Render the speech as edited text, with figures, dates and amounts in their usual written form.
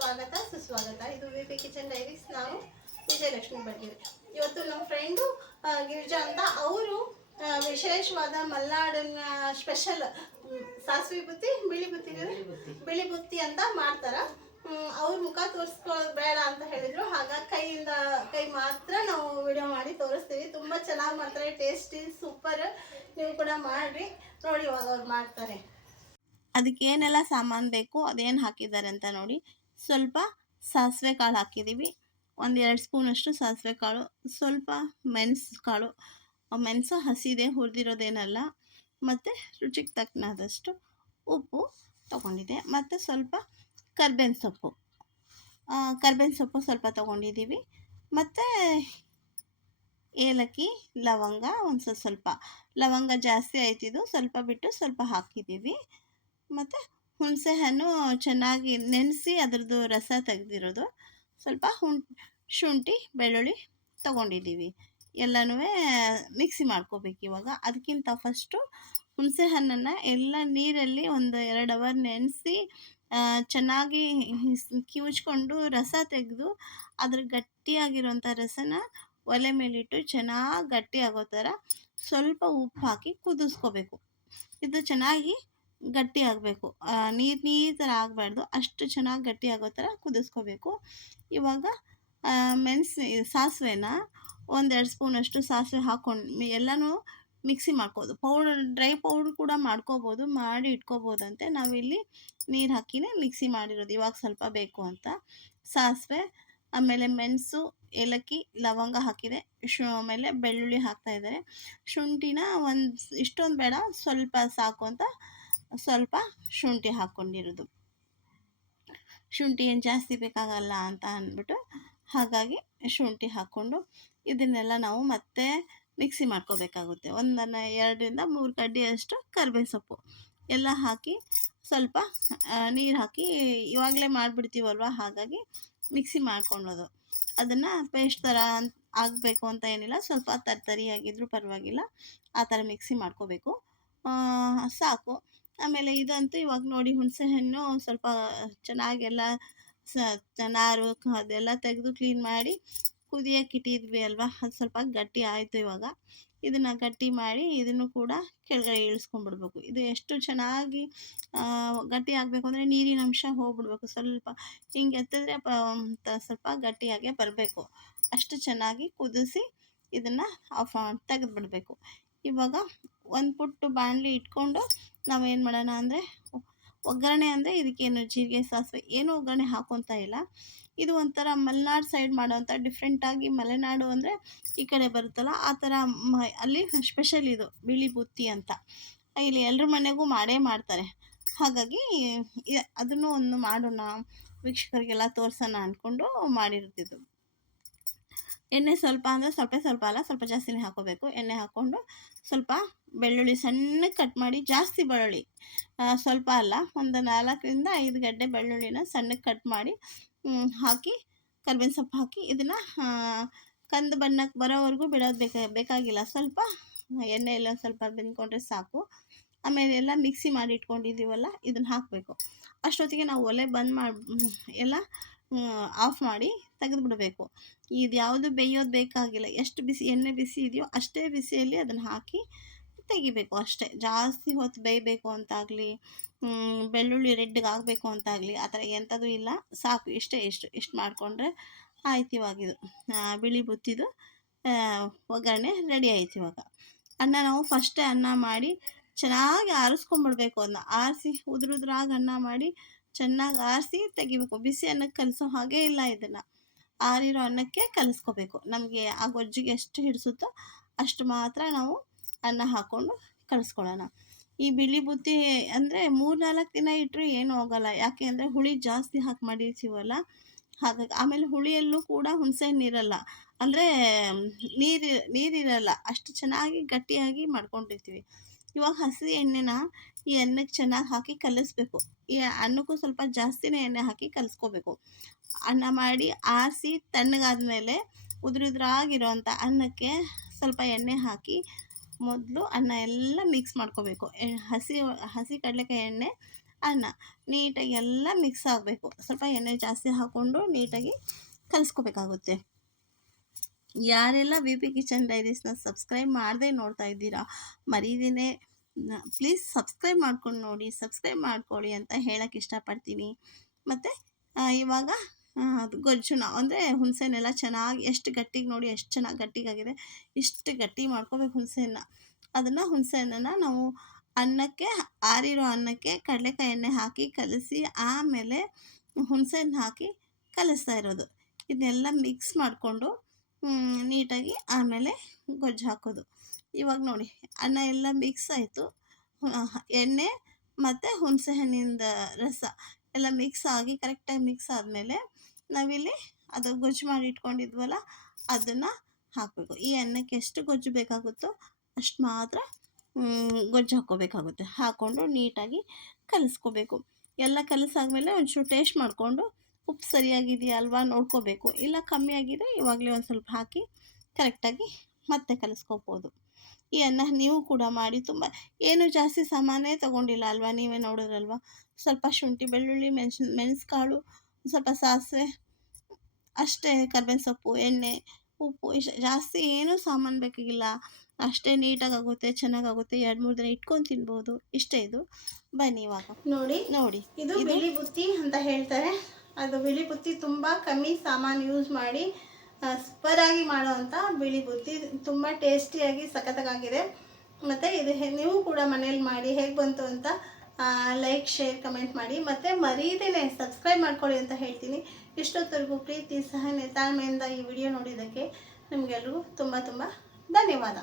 ಸ್ವಾಗತ ಸುಸ್ವಾಗತ. ಇದು ವಿಪಿ ಕಿಚನ್ ಡೈರೀಸ್. ನಾವು ವಿಜಯಲಕ್ಷ್ಮಿ ಬಗ್ಗೆ. ಇವತ್ತು ನಮ್ಮ ಫ್ರೆಂಡು ಗಿರಿಜಾ ಅಂತ, ಅವರು ವಿಶೇಷವಾದ ಮಲೆನಾಡಿನ ಸ್ಪೆಷಲ್ ಸಾಸಿವೆ ಬುತ್ತಿ, ಬಿಳಿ ಬುತ್ತಿ ಅಂತ ಮಾಡ್ತಾರ. ಅವ್ರ ಮುಖ ತೋರಿಸ್ಕೊಳ್ಳೋದು ಬೇಡ ಅಂತ ಹೇಳಿದ್ರು. ಹಾಗಾಗಿ ಕೈ ಮಾತ್ರ ನಾವು ವಿಡಿಯೋ ಮಾಡಿ ತೋರಿಸ್ತೀವಿ. ತುಂಬ ಚೆನ್ನಾಗಿ ಮಾಡ್ತಾರೆ, ಟೇಸ್ಟಿ, ಸೂಪರ್. ನೀವು ಕೂಡ ಮಾಡಿರಿ, ನೋಡಿ ಇವಾಗ ಅವ್ರು ಮಾಡ್ತಾರೆ. ಅದಕ್ಕೆ ಏನೆಲ್ಲ ಸಾಮಾನು ಬೇಕು, ಅದೇನು ಹಾಕಿದ್ದಾರೆ ಅಂತ ನೋಡಿ. ಸ್ವಲ್ಪ ಸಾಸಿವೆ ಕಾಳು ಹಾಕಿದ್ದೀವಿ, 1-2 ಸ್ಪೂನಷ್ಟು ಸಾಸಿವೆ ಕಾಳು, ಸ್ವಲ್ಪ ಮೆಣಸು ಕಾಳು, ಮೆಣಸು ಹಸಿದೆ, ಹುರಿದಿರೋದೇನಲ್ಲ, ಮತ್ತು ರುಚಿಗೆ ತಕ್ಕನಾದಷ್ಟು ಉಪ್ಪು ತೊಗೊಂಡಿದೆ, ಮತ್ತು ಸ್ವಲ್ಪ ಕರ್ಬೇವಿನ ಸೊಪ್ಪು ಸ್ವಲ್ಪ ತೊಗೊಂಡಿದ್ದೀವಿ, ಮತ್ತು ಏಲಕ್ಕಿ, ಲವಂಗ, ಒಂದು ಸ್ವಲ್ಪ ಲವಂಗ ಜಾಸ್ತಿ ಆಯ್ತಿದ್ದು, ಸ್ವಲ್ಪ ಬಿಟ್ಟು ಸ್ವಲ್ಪ ಹಾಕಿದ್ದೀವಿ, ಮತ್ತು ಹುಣಸೆ ಹಣ್ಣು ಚೆನ್ನಾಗಿ ನೆನೆಸಿ ಅದರದ್ದು ರಸ ತೆಗೆದಿರೋದು, ಸ್ವಲ್ಪ ಶುಂಠಿ ಬೆಳ್ಳುಳ್ಳಿ ತೊಗೊಂಡಿದ್ದೀವಿ. ಎಲ್ಲನೂ ಮಿಕ್ಸಿ ಮಾಡ್ಕೋಬೇಕು. ಇವಾಗ ಅದಕ್ಕಿಂತ ಫಸ್ಟು ಹುಣಸೆ ಹಣ್ಣನ್ನು ಎಲ್ಲ ನೀರಲ್ಲಿ 1-2 ಅವರ್ ನೆನೆಸಿ ಚೆನ್ನಾಗಿ ಕಿವುಚ್ಕೊಂಡು ರಸ ತೆಗೆದು ಅದ್ರ ಗಟ್ಟಿಯಾಗಿರೋಂಥ ರಸನ ಒಲೆ ಮೇಲಿಟ್ಟು ಚೆನ್ನಾಗಿ ಗಟ್ಟಿ ಆಗೋ ಥರ ಸ್ವಲ್ಪ ಉಪ್ಪು ಹಾಕಿ ಕುದಿಸ್ಕೋಬೇಕು. ಇದು ಚೆನ್ನಾಗಿ ಗಟ್ಟಿ ಆಗಬೇಕು, ನೀರು ಥರ ಆಗಬಾರ್ದು, ಅಷ್ಟು ಚೆನ್ನಾಗಿ ಗಟ್ಟಿ ಆಗೋ ಥರ ಕುದಿಸ್ಕೋಬೇಕು. ಇವಾಗ ಸಾಸಿವೆನ 1-2 ಸ್ಪೂನಷ್ಟು ಸಾಸಿವೆ ಹಾಕ್ಕೊಂಡು ಎಲ್ಲನೂ ಮಿಕ್ಸಿ ಮಾಡ್ಕೋದು. ಡ್ರೈ ಪೌಡ್ರ್ ಕೂಡ ಮಾಡಿ ಇಟ್ಕೋಬೋದಂತೆ. ನಾವಿಲ್ಲಿ ನೀರು ಹಾಕಿನೇ ಮಿಕ್ಸಿ ಮಾಡಿರೋದು, ಇವಾಗ ಸ್ವಲ್ಪ ಬೇಕು ಅಂತ. ಸಾಸಿವೆ, ಆಮೇಲೆ ಮೆಣಸು, ಏಲಕ್ಕಿ, ಲವಂಗ ಹಾಕಿದೆ, ಆಮೇಲೆ ಬೆಳ್ಳುಳ್ಳಿ ಹಾಕ್ತಾಯಿದ್ದಾರೆ. ಶುಂಠಿನ ಇಷ್ಟೊಂದು ಬೇಡ, ಸ್ವಲ್ಪ ಸಾಕು ಅಂತ ಸ್ವಲ್ಪ ಶುಂಠಿ ಹಾಕ್ಕೊಂಡಿರೋದು. ಶುಂಠಿ ಏನು ಜಾಸ್ತಿ ಬೇಕಾಗಲ್ಲ ಅಂತ ಅಂದ್ಬಿಟ್ಟು ಹಾಗಾಗಿ ಶುಂಠಿ ಹಾಕ್ಕೊಂಡು ಇದನ್ನೆಲ್ಲ ನಾವು ಮತ್ತೆ ಮಿಕ್ಸಿ ಮಾಡ್ಕೋಬೇಕಾಗುತ್ತೆ. 2-3 ಕಡ್ಡಿಯಷ್ಟು ಕರ್ಬೇವಿನ ಸೊಪ್ಪು ಎಲ್ಲ ಹಾಕಿ ಸ್ವಲ್ಪ ನೀರು ಹಾಕಿ ಇವಾಗಲೇ ಮಾಡಿಬಿಡ್ತೀವಲ್ವ, ಹಾಗಾಗಿ ಮಿಕ್ಸಿ ಮಾಡ್ಕೊಳ್ಳೋದು. ಅದನ್ನು ಪೇಸ್ಟ್ ಥರ ಆಗಬೇಕು ಅಂತ ಏನಿಲ್ಲ, ಸ್ವಲ್ಪ ತರಿಯಾಗಿದ್ರೂ ಪರವಾಗಿಲ್ಲ, ಆ ಥರ ಮಿಕ್ಸಿ ಮಾಡ್ಕೋಬೇಕು, ಸಾಕು. ಆಮೇಲೆ ಇದಂತೂ ಇವಾಗ ನೋಡಿ, ಹುಣಸೆ ಹಣ್ಣು ಸ್ವಲ್ಪ ಚೆನ್ನಾಗೆಲ್ಲ ನಾರು ಅದೆಲ್ಲ ತೆಗೆದು ಕ್ಲೀನ್ ಮಾಡಿ ಕುದಿಯೋಕೆ ಇಟ್ಟಿದ್ವಿ ಅಲ್ವಾ, ಅದು ಸ್ವಲ್ಪ ಗಟ್ಟಿ ಆಯಿತು. ಇವಾಗ ಇದನ್ನು ಗಟ್ಟಿ ಮಾಡಿ ಇದನ್ನು ಕೂಡ ಕೆಳಗಡೆ ಇಳಿಸ್ಕೊಂಡ್ಬಿಡ್ಬೇಕು. ಇದು ಎಷ್ಟು ಚೆನ್ನಾಗಿ ಗಟ್ಟಿ ಆಗಬೇಕು ಅಂದರೆ ನೀರಿನ ಅಂಶ ಹೋಗ್ಬಿಡ್ಬೇಕು, ಸ್ವಲ್ಪ ಹಿಂಗೆ ಎತ್ತಿದ್ರೆ ಸ್ವಲ್ಪ ಗಟ್ಟಿಯಾಗೆ ಬರಬೇಕು. ಅಷ್ಟು ಚೆನ್ನಾಗಿ ಕುದಿಸಿ ಇದನ್ನು ತೆಗೆದುಬಿಡ್ಬೇಕು. ಇವಾಗ ಒಂದು ಪುಟ್ಟು ಬಾಣಲಿ ಇಟ್ಕೊಂಡು ನಾವೇನು ಮಾಡೋಣ ಅಂದರೆ, ಒಗ್ಗರಣೆ ಅಂದರೆ ಇದಕ್ಕೇನು ಜೀರಿಗೆ ಸಾಸಿವೆ ಏನು ಒಗ್ಗರಣೆ ಹಾಕೊತಾ ಇಲ್ಲ. ಇದು ಒಂಥರ ಮಲೆನಾಡು ಸೈಡ್ ಮಾಡೋವಂಥ ಡಿಫ್ರೆಂಟಾಗಿ, ಮಲೆನಾಡು ಅಂದರೆ ಈ ಕಡೆ ಬರುತ್ತಲ್ಲ ಆ ಥರ ಅಲ್ಲಿ ಸ್ಪೆಷಲ್ ಇದು ಬಿಳಿ ಬುತ್ತಿ ಅಂತ. ಇಲ್ಲಿ ಎಲ್ಲರ ಮನೆಗೂ ಮಾಡ್ತಾರೆ. ಹಾಗಾಗಿ ಅದನ್ನು ಒಂದು ಮಾಡೋಣ, ವೀಕ್ಷಕರಿಗೆಲ್ಲ ತೋರಿಸೋಣ ಅಂದ್ಕೊಂಡು ಮಾಡಿರ್ತಿದ್ದು. ಎಣ್ಣೆ ಸ್ವಲ್ಪ ಅಂದರೆ ಸ್ವಲ್ಪ ಅಲ್ಲ, ಸ್ವಲ್ಪ ಜಾಸ್ತಿನೇ ಹಾಕೋಬೇಕು. ಎಣ್ಣೆ ಹಾಕ್ಕೊಂಡು ಸ್ವಲ್ಪ ಬೆಳ್ಳುಳ್ಳಿ ಸಣ್ಣಗೆ ಕಟ್ ಮಾಡಿ, ಜಾಸ್ತಿ ಬೆಳ್ಳುಳ್ಳಿ ಸ್ವಲ್ಪ ಅಲ್ಲ, 4-5 ಗಡ್ಡೆ ಬೆಳ್ಳುಳ್ಳಿನ ಸಣ್ಣಗೆ ಕಟ್ ಮಾಡಿ ಹಾಕಿ, ಕರ್ಬೇವಿನ ಸೊಪ್ಪು ಹಾಕಿ ಇದನ್ನು ಕಂದು ಬಣ್ಣಕ್ಕೆ ಬರೋವರೆಗೂ ಬಿಡೋದು ಬೇಕಾಗಿಲ್ಲ. ಸ್ವಲ್ಪ ಎಣ್ಣೆ ಎಲ್ಲ ಸ್ವಲ್ಪ ಬೆಂದ್ಕೊಂಡ್ರೆ ಸಾಕು. ಆಮೇಲೆ ಎಲ್ಲ ಮಿಕ್ಸಿ ಮಾಡಿ ಇಟ್ಕೊಂಡಿದ್ದೀವಲ್ಲ, ಇದನ್ನು ಹಾಕಬೇಕು. ಅಷ್ಟೊತ್ತಿಗೆ ನಾವು ಒಲೆ ಬಂದ್ ಎಲ್ಲ ಆಫ್ ಮಾಡಿ ತೆಗೆದುಬಿಡಬೇಕು. ಇದು ಯಾವುದು ಬೇಯೋದು ಬೇಕಾಗಿಲ್ಲ, ಎಷ್ಟು ಎಣ್ಣೆ ಬಿಸಿ ಇದೆಯೋ ಅಷ್ಟೇ ಬಿಸಿಯಲ್ಲಿ ಅದನ್ನು ಹಾಕಿ ತೆಗಿಬೇಕು ಅಷ್ಟೇ. ಜಾಸ್ತಿ ಹೊತ್ತು ಬೇಯಬೇಕು ಅಂತಾಗಲಿ, ಬೆಳ್ಳುಳ್ಳಿ ರೆಡ್ಗೆ ಆಗಬೇಕು ಅಂತಾಗಲಿ ಆ ಥರ ಎಂಥದ್ದು ಇಲ್ಲ, ಸಾಕು. ಇಷ್ಟು ಮಾಡಿಕೊಂಡ್ರೆ ಆಯ್ತು. ಇವಾಗಿದು ಬಿಳಿ ಬುತ್ತಿದು ಒಗ್ಗರಣೆ ರೆಡಿ ಆಯ್ತು. ಇವಾಗ ನಾವು ಫಸ್ಟೇ ಅನ್ನ ಮಾಡಿ ಚೆನ್ನಾಗಿ ಆರಿಸ್ಕೊಂಡ್ಬಿಡ್ಬೇಕು. ಅದನ್ನ ಆರಿಸಿ ಉದುರಾಗಿ ಅನ್ನ ಮಾಡಿ ಚೆನ್ನಾಗಿ ಆರಿಸಿ ತೆಗಿಬೇಕು. ಬಿಸಿ ಅನ್ನಕ್ಕೆ ಕಲಿಸೋ ಹಾಗೇ ಇಲ್ಲ, ಇದನ್ನು ಆರಿರೋ ಅನ್ನಕ್ಕೆ ಕಲಿಸ್ಕೋಬೇಕು. ನಮಗೆ ಆ ಗೊಜ್ಜಿಗೆ ಎಷ್ಟು ಹಿಡಿಸುತ್ತೋ ಅಷ್ಟು ಮಾತ್ರ ನಾವು ಅನ್ನ ಹಾಕ್ಕೊಂಡು ಕಲಿಸ್ಕೊಳ್ಳೋಣ. ಈ ಬಿಳಿ ಬುತ್ತಿ ಅಂದರೆ 3-4 ದಿನ ಇಟ್ಟರು ಏನೂ ಹೋಗಲ್ಲ, ಯಾಕೆ ಅಂದರೆ ಹುಳಿ ಜಾಸ್ತಿ ಹಾಕಿ ಮಾಡಿರ್ತೀವಲ್ಲ, ಹಾಗಾಗಿ. ಆಮೇಲೆ ಹುಳಿಯಲ್ಲೂ ಕೂಡ ಹುಣಸೆ ಹಣ್ಣು ಇರಲ್ಲ, ಅಂದರೆ ನೀರಿರಲ್ಲ, ಅಷ್ಟು ಚೆನ್ನಾಗಿ ಗಟ್ಟಿಯಾಗಿ ಮಾಡ್ಕೊಂಡಿರ್ತೀವಿ. ಇವಾಗ ಹಸಿ ಎಣ್ಣೆನ ಈ ಅನ್ನಕ್ಕೆ ಚೆನ್ನಾಗಿ ಹಾಕಿ ಕಲಿಸ್ಬೇಕು. ಈ ಅನ್ನಕ್ಕೂ ಸ್ವಲ್ಪ ಜಾಸ್ತಿನೇ ಎಣ್ಣೆ ಹಾಕಿ ಕಲಿಸ್ಕೋಬೇಕು. ಅನ್ನ ಮಾಡಿ ಆರಿಸಿ ತಣ್ಣಗಾದ್ಮೇಲೆ ಉದುರಾಗಿರೋಂಥ ಅನ್ನಕ್ಕೆ ಸ್ವಲ್ಪ ಎಣ್ಣೆ ಹಾಕಿ ಮೊದಲು ಅನ್ನ ಎಲ್ಲ ಮಿಕ್ಸ್ ಮಾಡ್ಕೋಬೇಕು. ಹಸಿ ಕಡಲೆಕಾಯಿ ಎಣ್ಣೆ ಅನ್ನ ನೀಟಾಗಿ ಎಲ್ಲ ಮಿಕ್ಸ್ ಆಗಬೇಕು. ಸ್ವಲ್ಪ ಎಣ್ಣೆ ಜಾಸ್ತಿ ಹಾಕ್ಕೊಂಡು ನೀಟಾಗಿ ಕಲಿಸ್ಕೋಬೇಕಾಗುತ್ತೆ. ಯಾರೆಲ್ಲ ವಿ ಪಿ ಕಿಚನ್ ಡೈರೀಸ್ನ ಸಬ್ಸ್ಕ್ರೈಬ್ ಮಾಡದೆ ನೋಡ್ತಾ ಇದ್ದೀರಾ, ಮರೀದೇನೆ ಪ್ಲೀಸ್ ಸಬ್ಸ್ಕ್ರೈಬ್ ಮಾಡ್ಕೊಂಡು ನೋಡಿ, ಸಬ್ಸ್ಕ್ರೈಬ್ ಮಾಡ್ಕೊಳ್ಳಿ ಅಂತ ಹೇಳೋಕ್ಕೆ ಇಷ್ಟಪಡ್ತೀನಿ. ಮತ್ತು ಇವಾಗ ಅದು ಗೊಜ್ಜುನ ಅಂದರೆ ಹುಣಸೆಹಣ್ಣೆಲ್ಲ ಚೆನ್ನಾಗಿ ಎಷ್ಟು ಗಟ್ಟಿಗೆ ನೋಡಿ, ಎಷ್ಟು ಚೆನ್ನಾಗಿ ಗಟ್ಟಿಗಾಗಿದೆ, ಇಷ್ಟು ಗಟ್ಟಿ ಮಾಡ್ಕೋಬೇಕು ಹುಣಸೆಹಣ್ಣ. ಅದನ್ನು ಹುಣಸೆಹಣ್ಣನ್ನು ನಾವು ಅನ್ನಕ್ಕೆ, ಆರಿರೋ ಅನ್ನಕ್ಕೆ ಕಡಲೆಕಾಯಿ ಎಣ್ಣೆ ಹಾಕಿ ಕಲಸಿ ಆಮೇಲೆ ಹುಣಸೆಹಣ್ಣು ಹಾಕಿ ಕಲಿಸ್ತಾ ಇರೋದು. ಇದನ್ನೆಲ್ಲ ಮಿಕ್ಸ್ ಮಾಡಿಕೊಂಡು ನೀಟಾಗಿ ಆಮೇಲೆ ಗೊಜ್ಜು ಹಾಕೋದು. ಇವಾಗ ನೋಡಿ ಅನ್ನ ಎಲ್ಲ ಮಿಕ್ಸ್ ಆಯಿತು, ಎಣ್ಣೆ ಮತ್ತು ಹುಣಸೆಹಣ್ಣಿಂದ ರಸ ಎಲ್ಲ ಮಿಕ್ಸ್ ಆಗಿ ಕರೆಕ್ಟಾಗಿ ಮಿಕ್ಸ್ ಆದಮೇಲೆ ನಾವಿಲ್ಲಿ ಅದು ಗೊಜ್ಜು ಮಾಡಿ ಇಟ್ಕೊಂಡಿದ್ವಲ್ಲ ಅದನ್ನು ಹಾಕಬೇಕು. ಈ ಅನ್ನಕ್ಕೆ ಎಷ್ಟು ಗೊಜ್ಜು ಬೇಕಾಗುತ್ತೋ ಅಷ್ಟು ಮಾತ್ರ ಗೊಜ್ಜು ಹಾಕ್ಕೋಬೇಕಾಗುತ್ತೆ. ಹಾಕ್ಕೊಂಡು ನೀಟಾಗಿ ಕಲಿಸ್ಕೋಬೇಕು. ಎಲ್ಲ ಕಲಸಾದ್ಮೇಲೆ ಒಂಚೂರು ಟೇಸ್ಟ್ ಮಾಡಿಕೊಂಡು ಉಪ್ಪು ಸರಿಯಾಗಿದೆಯಾ ಅಲ್ವಾ ನೋಡ್ಕೋಬೇಕು. ಇಲ್ಲ ಕಮ್ಮಿ ಆಗಿದೆ ಇವಾಗಲೇ ಒಂದು ಸ್ವಲ್ಪ ಹಾಕಿ ಕರೆಕ್ಟಾಗಿ ಮತ್ತೆ ಕಲಿಸ್ಕೋಬೋದು. ಈ ಅನ್ನ ನೀವು ಕೂಡ ಮಾಡಿ. ತುಂಬ ಏನು ಜಾಸ್ತಿ ಸಾಮಾನೇ ತೊಗೊಂಡಿಲ್ಲ ಅಲ್ವಾ, ನೀವೇ ನೋಡಿದ್ರಲ್ವ. ಸ್ವಲ್ಪ ಶುಂಠಿ, ಬೆಳ್ಳುಳ್ಳಿ, ಮೆಣಸುಕಾಳು, ಸ್ವಲ್ಪ ಸಾಸಿವೆ ಅಷ್ಟೇ, ಕರ್ಬೇವಿನ ಸೊಪ್ಪು, ಎಣ್ಣೆ, ಉಪ್ಪು, ಇಷ್ಟು ಜಾಸ್ತಿ ಏನೂ ಸಾಮಾನು ಬೇಕಾಗಿಲ್ಲ. ಅಷ್ಟೇ ನೀಟಾಗುತ್ತೆ, ಚೆನ್ನಾಗಾಗುತ್ತೆ. 2-3 ದಿನ ಇಟ್ಕೊಂಡು ತಿನ್ಬೋದು. ಇಷ್ಟೇ ಇದು. ಬನ್ನಿ ಇವಾಗ ನೋಡಿ ಇದು ಬಿಳಿ ಬುತ್ತಿ ಅಂತ ಹೇಳ್ತಾರೆ. ಅದು ಬಿಳಿ ಬುತ್ತಿ ತುಂಬ ಕಮ್ಮಿ ಸಾಮಾನು ಯೂಸ್ ಮಾಡಿ ಸೂಪರಾಗಿ ಮಾಡೋವಂಥ ಬಿಳಿ ಬುತ್ತಿ. ತುಂಬ ಟೇಸ್ಟಿಯಾಗಿ ಸಖತ್ತಾಗಿದೆ. ಮತ್ತು ಇದು ನೀವು ಕೂಡ ಮನೇಲಿ ಮಾಡಿ ಹೇಗೆ ಬಂತು ಅಂತ ಲೈಕ್, ಶೇರ್, ಕಮೆಂಟ್ ಮಾಡಿ. ಮತ್ತು ಮರೀದೇನೆ ಸಬ್ಸ್ಕ್ರೈಬ್ ಮಾಡ್ಕೊಳ್ಳಿ ಅಂತ ಹೇಳ್ತೀನಿ. ಇಷ್ಟೊತ್ತವರೆಗೂ ಪ್ರೀತಿ, ಸಹನೆ, ತಾಳ್ಮೆಯಿಂದ ಈ ವಿಡಿಯೋ ನೋಡಿದ್ದಕ್ಕೆ ನಿಮಗೆಲ್ರಿಗೂ ತುಂಬ ತುಂಬ ಧನ್ಯವಾದ.